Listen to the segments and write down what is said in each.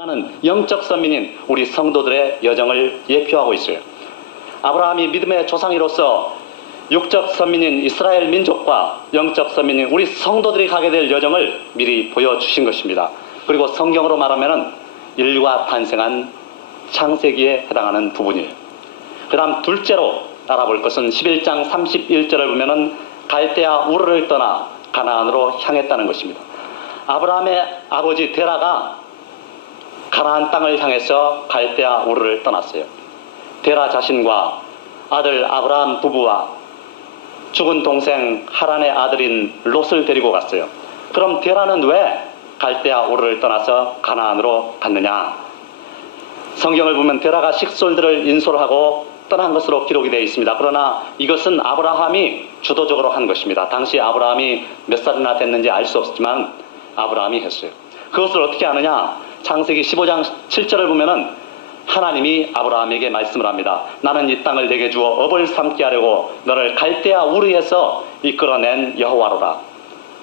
하는 영적 선민인 우리 성도들의 여정을 예표하고 있어요. 아브라함이 믿음의 조상이로서 육적 선민인 이스라엘 민족과 영적 선민인 우리 성도들이 가게 될 여정을 미리 보여주신 것입니다. 그리고 성경으로 말하면 인류가 탄생한 창세기에 해당하는 부분이에요. 그 다음 둘째로 알아볼 것은 11장 31절을 보면은 갈대아 우르를 떠나 가나안으로 향했다는 것입니다. 아브라함의 아버지 데라가 가나안 땅을 향해서 갈대아 우르를 떠났어요. 데라 자신과 아들 아브라함 부부와 죽은 동생 하란의 아들인 롯을 데리고 갔어요. 그럼 데라는 왜 갈대아 우르를 떠나서 가나안으로 갔느냐? 성경을 보면 데라가 식솔들을 인솔하고 떠난 것으로 기록이 되어 있습니다. 그러나 이것은 아브라함이 주도적으로 한 것입니다. 당시 아브라함이 몇 살이나 됐는지 알 수 없지만 아브라함이 했어요. 그것을 어떻게 아느냐? 창세기 15장 7절을 보면은 하나님이 아브라함에게 말씀을 합니다. 나는 이 땅을 내게 주어 업을 삼게 하려고 너를 갈대아 우르에서 이끌어낸 여호와로라.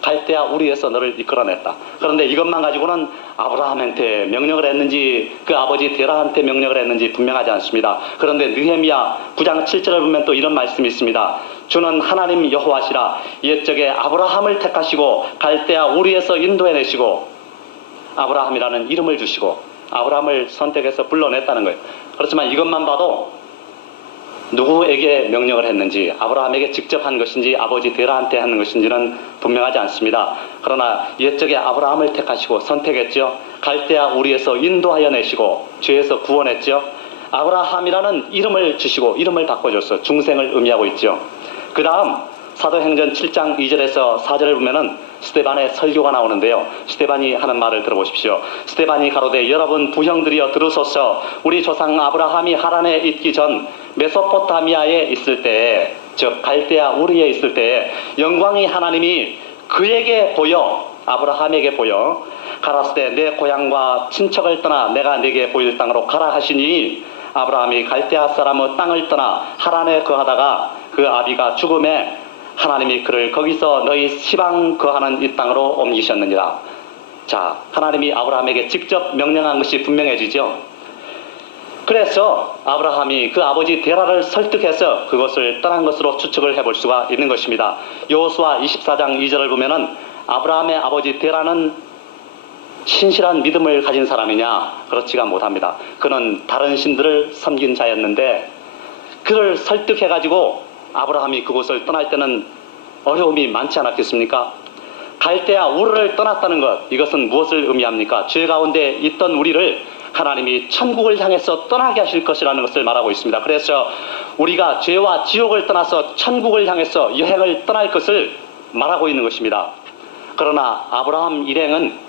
갈대아 우르에서 너를 이끌어냈다. 그런데 이것만 가지고는 아브라함한테 명령을 했는지 그 아버지 데라한테 명령을 했는지 분명하지 않습니다. 그런데 느헤미야 9장 7절을 보면 또 이런 말씀이 있습니다. 주는 하나님 여호와시라. 옛적에 아브라함을 택하시고 갈대아 우르에서 인도해내시고 아브라함이라는 이름을 주시고 아브라함을 선택해서 불러냈다는 거예요. 그렇지만 이것만 봐도 누구에게 명령을 했는지 아브라함에게 직접 한 것인지 아버지 데라한테 하는 것인지는 분명하지 않습니다. 그러나 옛적에 아브라함을 택하시고 선택했죠. 갈대아 우르에서 인도하여 내시고 죄에서 구원했죠. 아브라함이라는 이름을 주시고 이름을 바꿔줬어. 중생을 의미하고 있죠. 그 다음 사도행전 7장 2절에서 4절을 보면은 스데반의 설교가 나오는데요. 스데반이 하는 말을 들어보십시오. 스데반이 가로되 여러분 부형들이여 들으소서. 우리 조상 아브라함이 하란에 있기 전 메소포타미아에 있을 때에 즉 갈대아 우르에 있을 때에 영광이 하나님이 그에게 보여 아브라함에게 보여 가라사대 내 고향과 친척을 떠나 내가 네게 보일 땅으로 가라 하시니 아브라함이 갈대아 사람의 땅을 떠나 하란에 거하다가 그 아비가 죽음에 하나님이 그를 거기서 너희 시방 거하는 이 땅으로 옮기셨느니라. 자, 하나님이 아브라함에게 직접 명령한 것이 분명해지죠. 그래서 아브라함이 그 아버지 데라를 설득해서 그것을 떠난 것으로 추측을 해볼 수가 있는 것입니다. 여호수아 24장 2절을 보면은 아브라함의 아버지 데라는 신실한 믿음을 가진 사람이냐? 그렇지가 못합니다. 그는 다른 신들을 섬긴 자였는데 그를 설득해가지고 아브라함이 그곳을 떠날 때는 어려움이 많지 않았겠습니까? 갈대아 우르를 떠났다는 것, 이것은 무엇을 의미합니까? 죄 가운데 있던 우리를 하나님이 천국을 향해서 떠나게 하실 것이라는 것을 말하고 있습니다. 그래서 우리가 죄와 지옥을 떠나서 천국을 향해서 여행을 떠날 것을 말하고 있는 것입니다. 그러나 아브라함 일행은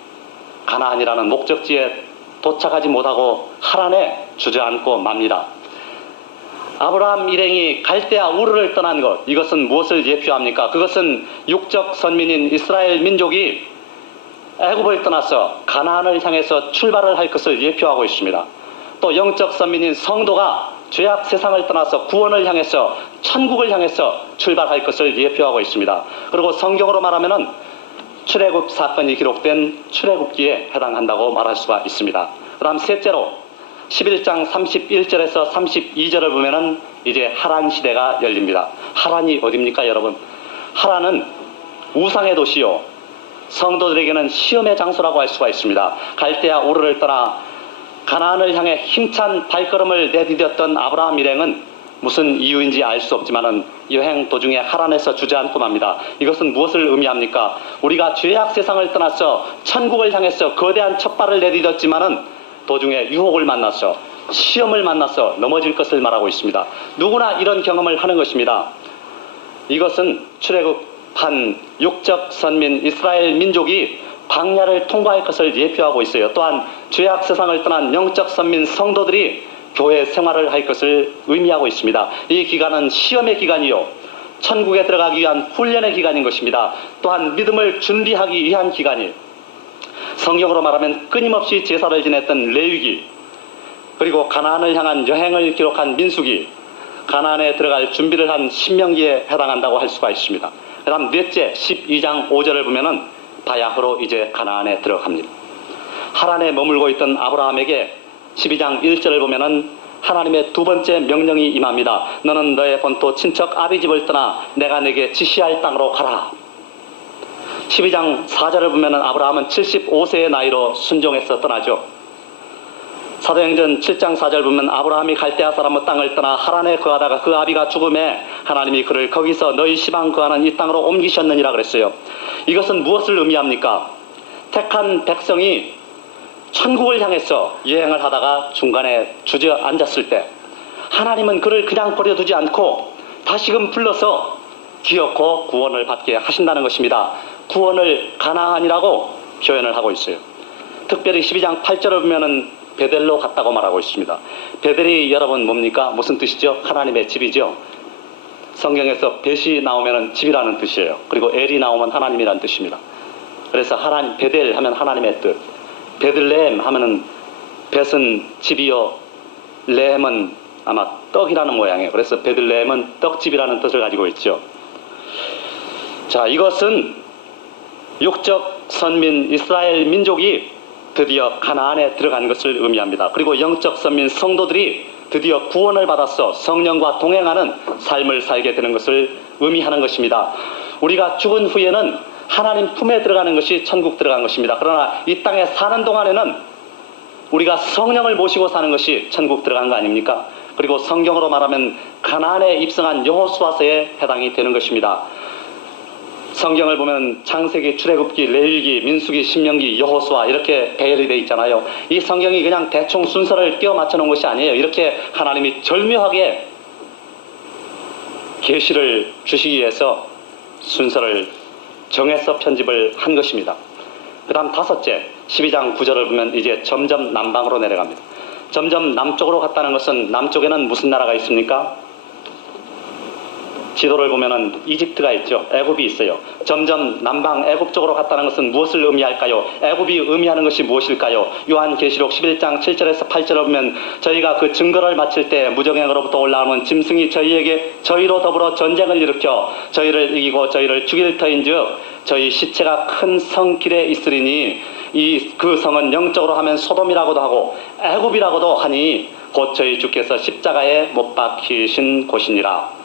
가나안이라는 목적지에 도착하지 못하고 하란에 주저앉고 맙니다. 아브라함 일행이 갈대아 우르를 떠난 것, 이것은 무엇을 예표합니까? 그것은 육적 선민인 이스라엘 민족이 애굽을 떠나서 가나안을 향해서 출발을 할 것을 예표하고 있습니다. 또 영적 선민인 성도가 죄악 세상을 떠나서 구원을 향해서 천국을 향해서 출발할 것을 예표하고 있습니다. 그리고 성경으로 말하면은 출애굽 사건이 기록된 출애굽기에 해당한다고 말할 수가 있습니다. 그 다음 셋째로 11장 31절에서 32절을 보면은 이제 하란 시대가 열립니다. 하란이 어디입니까, 여러분? 하란은 우상의 도시요. 성도들에게는 시험의 장소라고 할 수가 있습니다. 갈대아 우르를 떠나 가나안을 향해 힘찬 발걸음을 내디뎠던 아브라함 일행은 무슨 이유인지 알 수 없지만은 여행 도중에 하란에서 주저앉고 맙니다. 이것은 무엇을 의미합니까? 우리가 죄악 세상을 떠나서 천국을 향해서 거대한 첫발을 내디뎠지만은 도중에 유혹을 만나서 시험을 만나서 넘어질 것을 말하고 있습니다. 누구나 이런 경험을 하는 것입니다. 이것은 출애굽한 육적 선민 이스라엘 민족이 광야를 통과할 것을 예표하고 있어요. 또한 죄악 세상을 떠난 영적 선민 성도들이 교회 생활을 할 것을 의미하고 있습니다. 이 기간은 시험의 기간이요, 천국에 들어가기 위한 훈련의 기간인 것입니다. 또한 믿음을 준비하기 위한 기간이에요. 성경으로 말하면 끊임없이 제사를 지냈던 레위기, 그리고 가나안을 향한 여행을 기록한 민수기, 가나안에 들어갈 준비를 한 신명기에 해당한다고 할 수가 있습니다. 그 다음 넷째 12장 5절을 보면은 바야흐로 이제 가나안에 들어갑니다. 하란에 머물고 있던 아브라함에게 12장 1절을 보면은 하나님의 두 번째 명령이 임합니다. 너는 너의 본토 친척 아비 집을 떠나 내가 내게 지시할 땅으로 가라. 12장 4절을 보면은 아브라함은 75세의 나이로 순종해서 떠나죠. 사도행전 7장 4절 보면 아브라함이 갈대아 사람의 땅을 떠나 하란에 거하다가 그 아비가 죽음에 하나님이 그를 거기서 너희 시방 거하는 이 땅으로 옮기셨느니라 그랬어요. 이것은 무엇을 의미합니까? 택한 백성이 천국을 향해서 여행을 하다가 중간에 주저앉았을 때 하나님은 그를 그냥 버려두지 않고 다시금 불러서 기어코 구원을 받게 하신다는 것입니다. 구원을 가나안이라고 표현을 하고 있어요. 특별히 12장 8절을 보면은 베델로 갔다고 말하고 있습니다. 베델이 여러분 뭡니까? 무슨 뜻이죠? 하나님의 집이죠. 성경에서 벳이 나오면은 집이라는 뜻이에요. 그리고 엘이 나오면 하나님이라는 뜻입니다. 그래서 베델 하면 하나님의 뜻. 베들레헴 하면은 벳은 집이요, 레헴은 아마 떡이라는 모양이에요. 그래서 베들레헴은 떡집이라는 뜻을 가지고 있죠. 자, 이것은 육적 선민 이스라엘 민족이 드디어 가나안에 들어간 것을 의미합니다. 그리고 영적 선민 성도들이 드디어 구원을 받아서 성령과 동행하는 삶을 살게 되는 것을 의미하는 것입니다. 우리가 죽은 후에는 하나님 품에 들어가는 것이 천국 들어간 것입니다. 그러나 이 땅에 사는 동안에는 우리가 성령을 모시고 사는 것이 천국 들어간 거 아닙니까? 그리고 성경으로 말하면 가나안에 입성한 여호수아서에 해당이 되는 것입니다. 성경을 보면 창세기, 출애굽기, 레위기, 민수기, 신명기, 여호수아 이렇게 배열이 되어 있잖아요. 이 성경이 그냥 대충 순서를 끼워 맞춰 놓은 것이 아니에요. 이렇게 하나님이 절묘하게 계시를 주시기 위해서 순서를 정해서 편집을 한 것입니다. 그 다음 다섯째, 12장 9절을 보면 이제 점점 남방으로 내려갑니다. 점점 남쪽으로 갔다는 것은 남쪽에는 무슨 나라가 있습니까? 지도를 보면은 이집트가 있죠. 애굽이 있어요. 점점 남방 애굽 쪽으로 갔다는 것은 무엇을 의미할까요? 애굽이 의미하는 것이 무엇일까요? 요한계시록 11장 7절에서 8절을 보면 저희가 그 증거를 마칠 때 무정행으로부터 올라오는 짐승이 저희로 더불어 전쟁을 일으켜 저희를 이기고 저희를 죽일 터인즉 저희 시체가 큰 성길에 있으리니 그 성은 영적으로 하면 소돔이라고도 하고 애굽이라고도 하니 곧 저희 주께서 십자가에 못 박히신 곳이니라.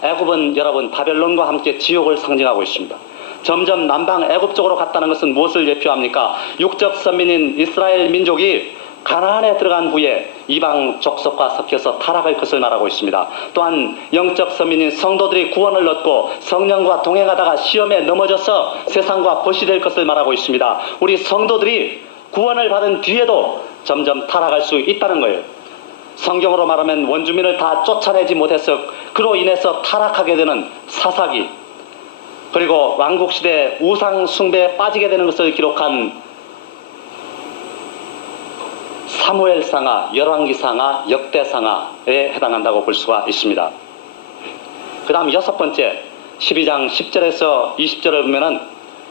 애굽은 여러분 바벨론과 함께 지옥을 상징하고 있습니다. 점점 남방 애굽 쪽으로 갔다는 것은 무엇을 예표합니까? 육적 선민인 이스라엘 민족이 가나안에 들어간 후에 이방 족속과 섞여서 타락할 것을 말하고 있습니다. 또한 영적 선민인 성도들이 구원을 얻고 성령과 동행하다가 시험에 넘어져서 세상과 벗이 것을 말하고 있습니다. 우리 성도들이 구원을 받은 뒤에도 점점 타락할 수 있다는 거예요. 성경으로 말하면 원주민을 다 쫓아내지 못해서 그로 인해서 타락하게 되는 사사기, 그리고 왕국시대 우상 숭배에 빠지게 되는 것을 기록한 사무엘상하, 열왕기상하, 역대상하에 해당한다고 볼 수가 있습니다. 그 다음 여섯 번째, 12장 10절에서 20절을 보면은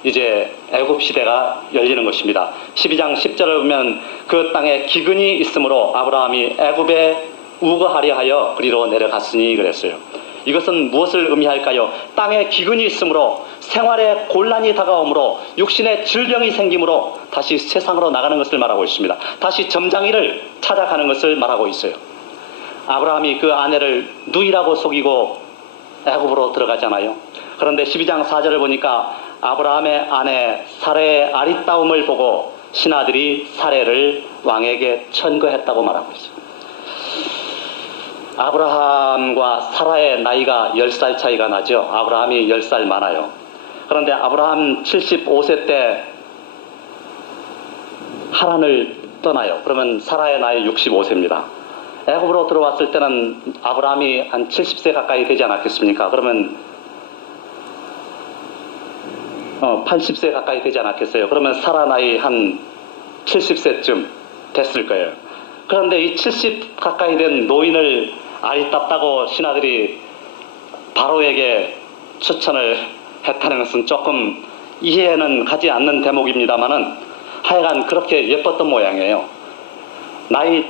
이제 애굽 시대가 열리는 것입니다. 12장 10절을 보면 그 땅에 기근이 있으므로 아브라함이 애굽에 우거하려 하여 그리로 내려갔으니 그랬어요. 이것은 무엇을 의미할까요? 땅에 기근이 있으므로 생활에 곤란이 다가오므로 육신에 질병이 생기므로 다시 세상으로 나가는 것을 말하고 있습니다. 다시 점장이를 찾아가는 것을 말하고 있어요. 아브라함이 그 아내를 누이라고 속이고 애굽으로 들어가잖아요. 그런데 12장 4절을 보니까 아브라함의 아내 사레의 아리따움을 보고 신하들이 사레를 왕에게 천거했다고 말하고 있어요. 아브라함과 사라의 나이가 10살 차이가 나죠. 아브라함이 10살 많아요. 그런데 아브라함 75세 때 하란을 떠나요. 그러면 사라의 나이 65세입니다. 애굽으로 들어왔을 때는 아브라함이 한 70세 가까이 되지 않았겠습니까? 그러면 80세 가까이 되지 않았겠어요? 그러면 사라 나이 한 70세쯤 됐을 거예요. 그런데 이 70 가까이 된 노인을 아리따다고 신하들이 바로에게 추천을 했다는 것은 조금 이해는 가지 않는 대목입니다만은 하여간 그렇게 예뻤던 모양이에요. 나이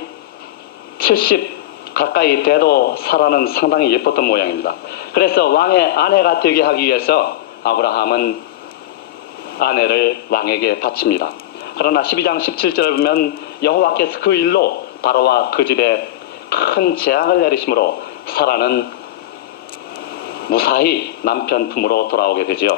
70 가까이 돼도 사라는 상당히 예뻤던 모양입니다. 그래서 왕의 아내가 되게 하기 위해서 아브라함은 아내를 왕에게 바칩니다. 그러나 12장 17절을 보면 여호와께서 그 일로 바로와 그 집에 큰 재앙을 내리심으로 사라는 무사히 남편 품으로 돌아오게 되지요.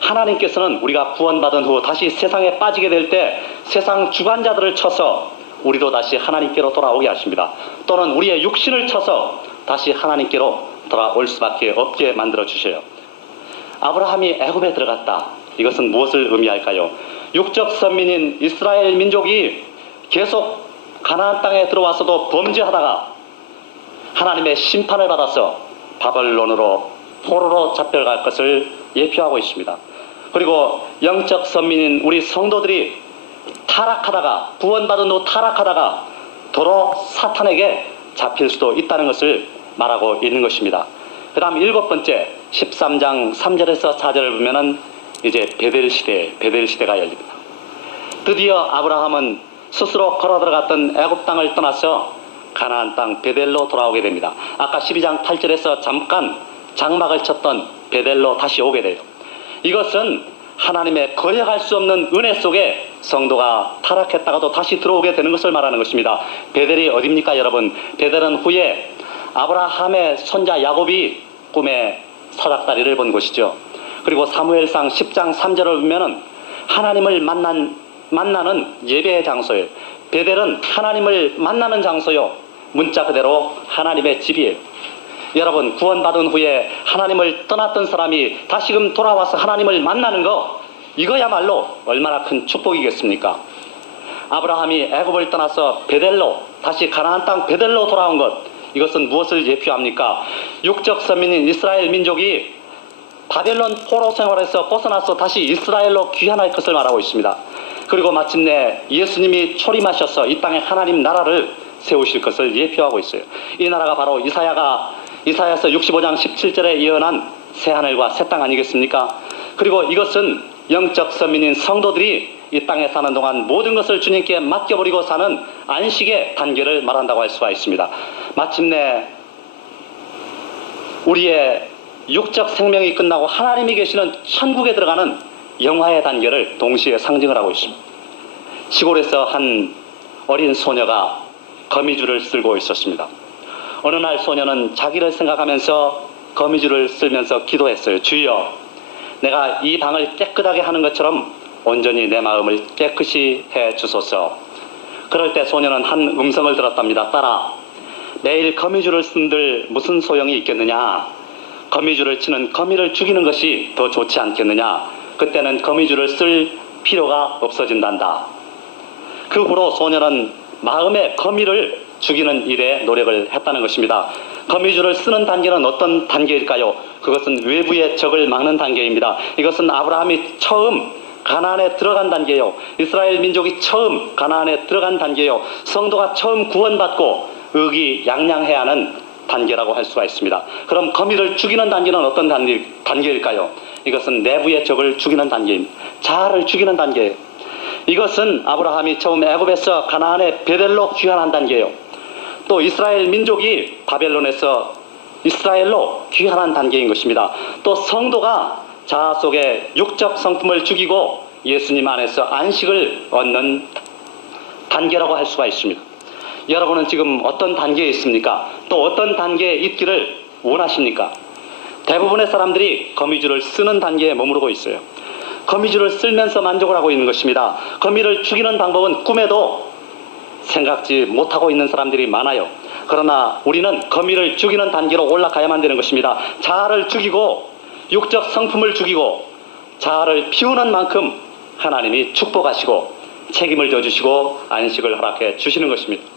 하나님께서는 우리가 구원받은 후 다시 세상에 빠지게 될 때 세상 주관자들을 쳐서 우리도 다시 하나님께로 돌아오게 하십니다. 또는 우리의 육신을 쳐서 다시 하나님께로 돌아올 수밖에 없게 만들어 주셔요. 아브라함이 애굽에 들어갔다. 이것은 무엇을 의미할까요? 육적 선민인 이스라엘 민족이 계속 가나안 땅에 들어와서도 범죄하다가 하나님의 심판을 받아서 바벨론으로 포로로 잡혀갈 것을 예표하고 있습니다. 그리고 영적 선민인 우리 성도들이 타락하다가 구원받은 후 타락하다가 도로 사탄에게 잡힐 수도 있다는 것을 말하고 있는 것입니다. 그 다음 7번째 13장 3절에서 4절을 보면은 이제 베델 시대가 열립니다. 드디어 아브라함은 스스로 걸어 들어갔던 애굽 땅을 떠나서 가나안 땅 베델로 돌아오게 됩니다. 아까 12장 8절에서 잠깐 장막을 쳤던 베델로 다시 오게 돼요. 이것은 하나님의 거역할 수 없는 은혜 속에 성도가 타락했다가도 다시 들어오게 되는 것을 말하는 것입니다. 베델이 어디입니까, 여러분? 베델은 후에 아브라함의 손자 야곱이 꿈에 사닥다리를 본 곳이죠. 그리고 사무엘상 10장 3절을 보면은 하나님을 만나는 예배의 장소예요. 베델은 하나님을 만나는 장소요. 문자 그대로 하나님의 집이에요. 여러분, 구원받은 후에 하나님을 떠났던 사람이 다시금 돌아와서 하나님을 만나는 거, 이거야말로 얼마나 큰 축복이겠습니까? 아브라함이 애굽을 떠나서 베델로, 다시 가나안 땅 베델로 돌아온 것, 이것은 무엇을 예표합니까? 육적 선민인 이스라엘 민족이 바벨론 포로 생활에서 벗어나서 다시 이스라엘로 귀환할 것을 말하고 있습니다. 그리고 마침내 예수님이 초림하셔서 이 땅에 하나님 나라를 세우실 것을 예표하고 있어요. 이 나라가 바로 이사야서 65장 17절에 예언한 새하늘과 새 땅 아니겠습니까? 그리고 이것은 영적 선민인 성도들이 이 땅에 사는 동안 모든 것을 주님께 맡겨버리고 사는 안식의 단계를 말한다고 할 수가 있습니다. 마침내 우리의 육적 생명이 끝나고 하나님이 계시는 천국에 들어가는 영화의 단계를 동시에 상징을 하고 있습니다. 시골에서 한 어린 소녀가 거미줄을 쓸고 있었습니다. 어느 날 소녀는 자기를 생각하면서 거미줄을 쓸면서 기도했어요. 주여, 내가 이 방을 깨끗하게 하는 것처럼 온전히 내 마음을 깨끗이 해 주소서. 그럴 때 소녀는 한 음성을 들었답니다. 딸아, 매일 거미줄을 쓴들 무슨 소용이 있겠느냐? 거미줄을 치는 거미를 죽이는 것이 더 좋지 않겠느냐? 그때는 거미줄을 쓸 필요가 없어진단다. 그 후로 소녀는 마음의 거미를 죽이는 일에 노력을 했다는 것입니다. 거미줄을 쓰는 단계는 어떤 단계일까요? 그것은 외부의 적을 막는 단계입니다. 이것은 아브라함이 처음 가나안에 들어간 단계요. 이스라엘 민족이 처음 가나안에 들어간 단계요. 성도가 처음 구원받고 의기양양해야 하는 단계라고 할 수가 있습니다. 그럼 거미를 죽이는 단계는 어떤 단계일까요? 이것은 내부의 적을 죽이는 단계입니다. 자아를 죽이는 단계예요. 이것은 아브라함이 처음 애굽에서 가나안의 베델로 귀환한 단계예요. 또 이스라엘 민족이 바벨론에서 이스라엘로 귀환한 단계인 것입니다. 또 성도가 자아 속에 육적 성품을 죽이고 예수님 안에서 안식을 얻는 단계라고 할 수가 있습니다. 여러분은 지금 어떤 단계에 있습니까? 또 어떤 단계에 있기를 원하십니까? 대부분의 사람들이 거미줄을 쓰는 단계에 머무르고 있어요. 거미줄을 쓸면서 만족을 하고 있는 것입니다. 거미를 죽이는 방법은 꿈에도 생각지 못하고 있는 사람들이 많아요. 그러나 우리는 거미를 죽이는 단계로 올라가야만 되는 것입니다. 자아를 죽이고 육적 성품을 죽이고 자아를 피우는 만큼 하나님이 축복하시고 책임을 져주시고 안식을 허락해 주시는 것입니다.